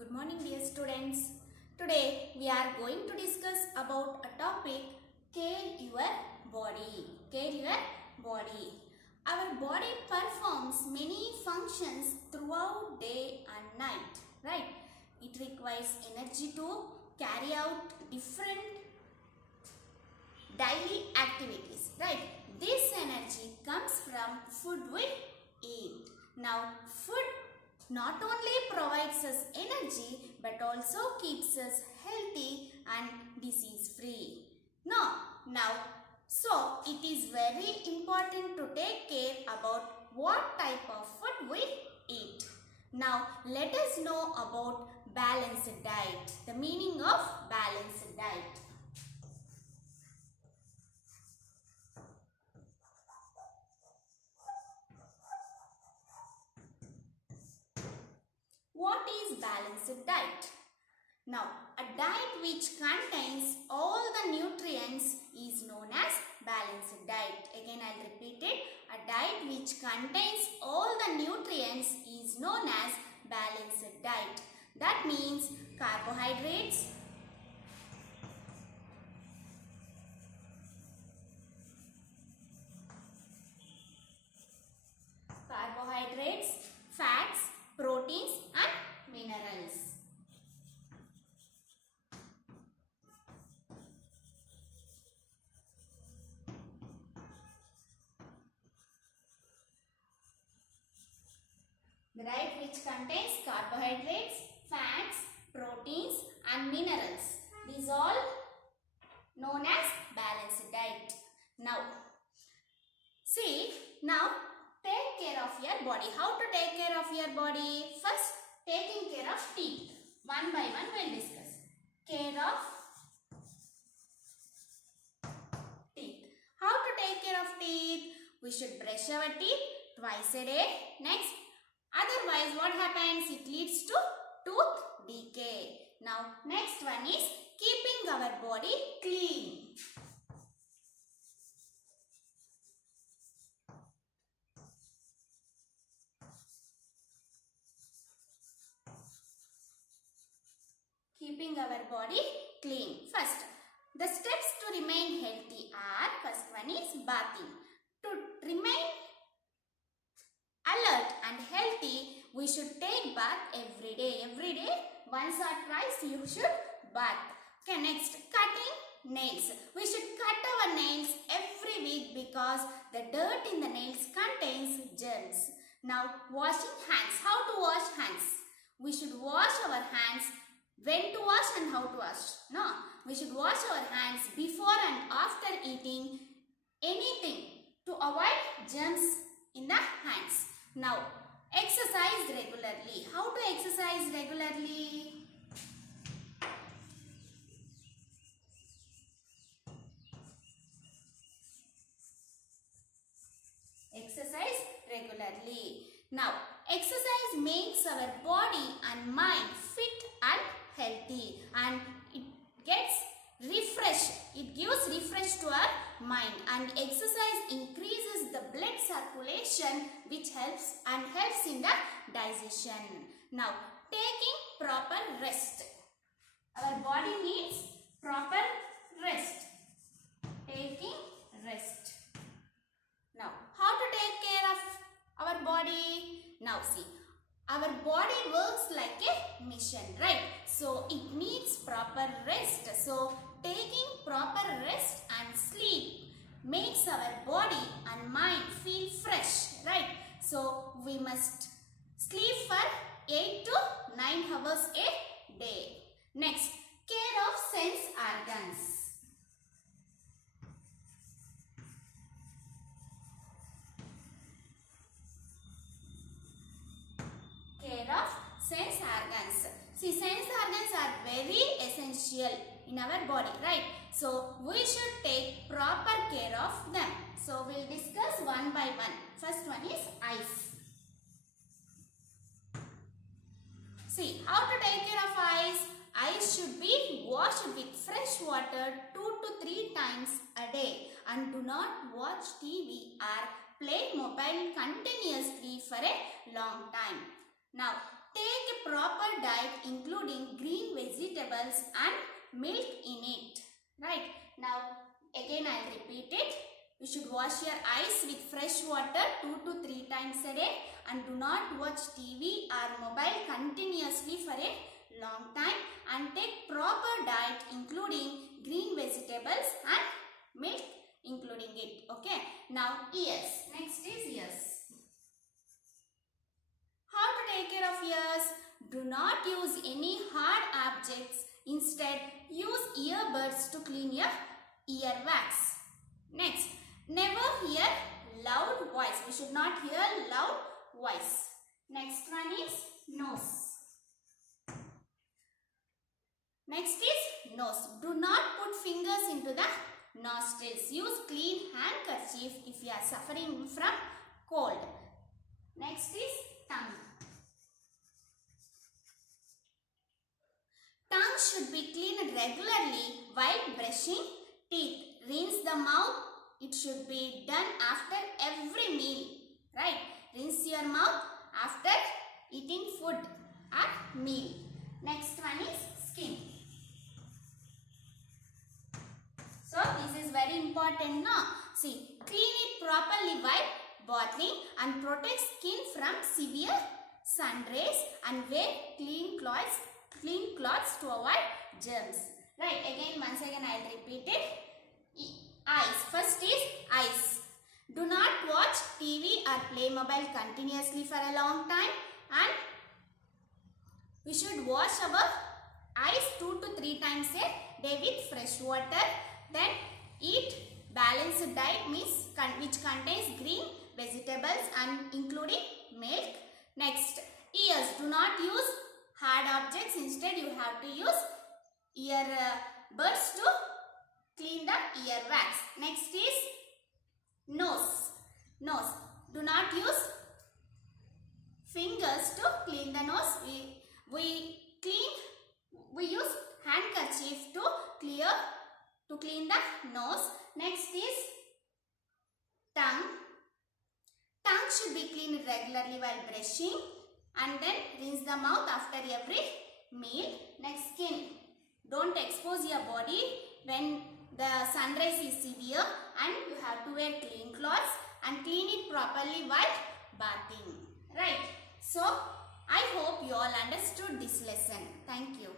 Good morning dear students. Today we are going to discuss about a topic, care your body. Care your body. Our body performs many functions throughout day and night, right? It requires energy to carry out different daily activities, right? This energy comes from food we eat. Now food not only provides us energy but also keeps us healthy and disease free. Now, so it is very important to take care about what type of food we eat. Now let us know about balanced diet. The meaning of balanced diet. What is balanced diet? Now, a diet which contains all the nutrients is known as balanced diet. Again, I'll repeat it. A diet which contains all the nutrients is known as balanced diet. That means carbohydrates, fats, proteins and minerals. The diet which contains carbohydrates, fats, proteins and minerals. These all known as balanced diet. Now take care of your body. How to take care of your body? First, taking care of teeth. One by one we will discuss. Care of teeth. How to take care of teeth? We should brush our teeth twice a day. Next, otherwise what happens? It leads to tooth decay. Now, next one is keeping our body clean. Keeping our body clean. First, the steps to remain healthy are, first one is bathing. To remain alert and healthy, we should take bath every day. Every day, once or twice you should bath. Okay, next, cutting nails. We should cut our nails every week because the dirt in the nails contains germs. Now, washing hands. How to wash hands? We should wash our hands. When to wash and how to wash? No, we should wash our hands before and after eating anything to avoid germs in the hands. Now, exercise regularly. How to exercise regularly? Exercise regularly. Now, exercise makes our body and mind fit and healthy and it gets refreshed. It gives refresh to our mind and exercise increases the blood circulation which helps in the digestion. Now, taking proper rest. Our body needs proper rest. Taking rest. Now, how to take care of our body? Now see, our body works like a machine, right? So it needs proper rest. So taking proper rest and sleep makes our body and mind feel fresh, right? So we must sleep for 8 to 9 hours a day. Next, care of sense organs. Care of sense organs. See, sense organs are very essential in our body, right? So we should take proper care of them. So we'll discuss one by one. First one is eyes. See, how to take care of eyes? Eyes should be washed with fresh water 2 to 3 times a day and do not watch TV or play mobile continuously for a long time. Now, take a proper diet including green vegetables and milk in it. Right. Now again I will repeat it. You should wash your eyes with fresh water 2 to 3 times a day and do not watch TV or mobile continuously for a long time and take proper diet including green vegetables and milk including it. Okay. Now ears. Next is ears. How to take care of ears? Do not use any hard objects. Instead, use earbuds to clean your earwax. Next, never hear loud voice. We should not hear loud voice. Next one is nose. Next is nose. Do not put fingers into the nostrils. Use clean handkerchief if you are suffering from cold. Next is tongue. Tongue should be cleaned regularly while brushing teeth. Rinse the mouth. It should be done after every meal. Right? Rinse your mouth after eating food or meal. Next one is skin. So this is very important now. See, clean it properly while bathing and protect skin from severe sun rays and wear clean clothes to avoid germs. Right, once again I will repeat it. Eyes. First is eyes. Do not watch TV or play mobile continuously for a long time and we should wash our eyes 2 to 3 times a day with fresh water. Then eat balanced diet means which contains green vegetables and including milk. Next, ears. Do not use hard objects. Instead, you have to use earbuds to clean the earwax. Next is nose. Nose. Do not use fingers to clean the nose. We use handkerchief to clean the nose. Next is tongue. Tongue should be cleaned regularly while brushing and then rinse the mouth after every meal. Next, skin. Don't expose your body when the sun rays is severe and you have to wear clean clothes and clean it properly while bathing. Right. So, I hope you all understood this lesson. Thank you.